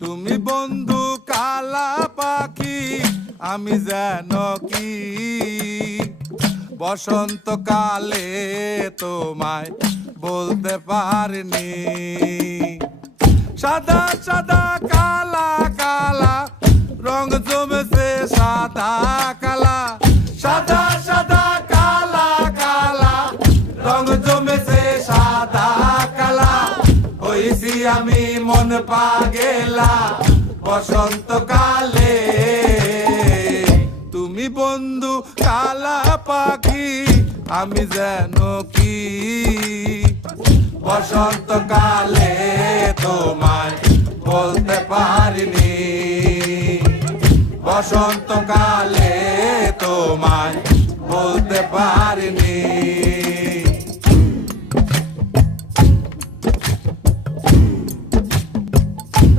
তুমি বন্ধু কালা পাখি, আমি যেন কি বসন্তকালে তোমায় বলতে পারিনি। সাদা সাদা কালা কালা রং জমেছে সাদা কালা, সাদা সাদা কালা কালা রং জমেছে সাদা কালা। হইছি আমি মন পাগেলা বসন্তকালে। তুমি বন্ধু কালা পাখি, আমি যেন কি বসন্তকালে তোমায় বলতে পারিনি। বসন্তকালে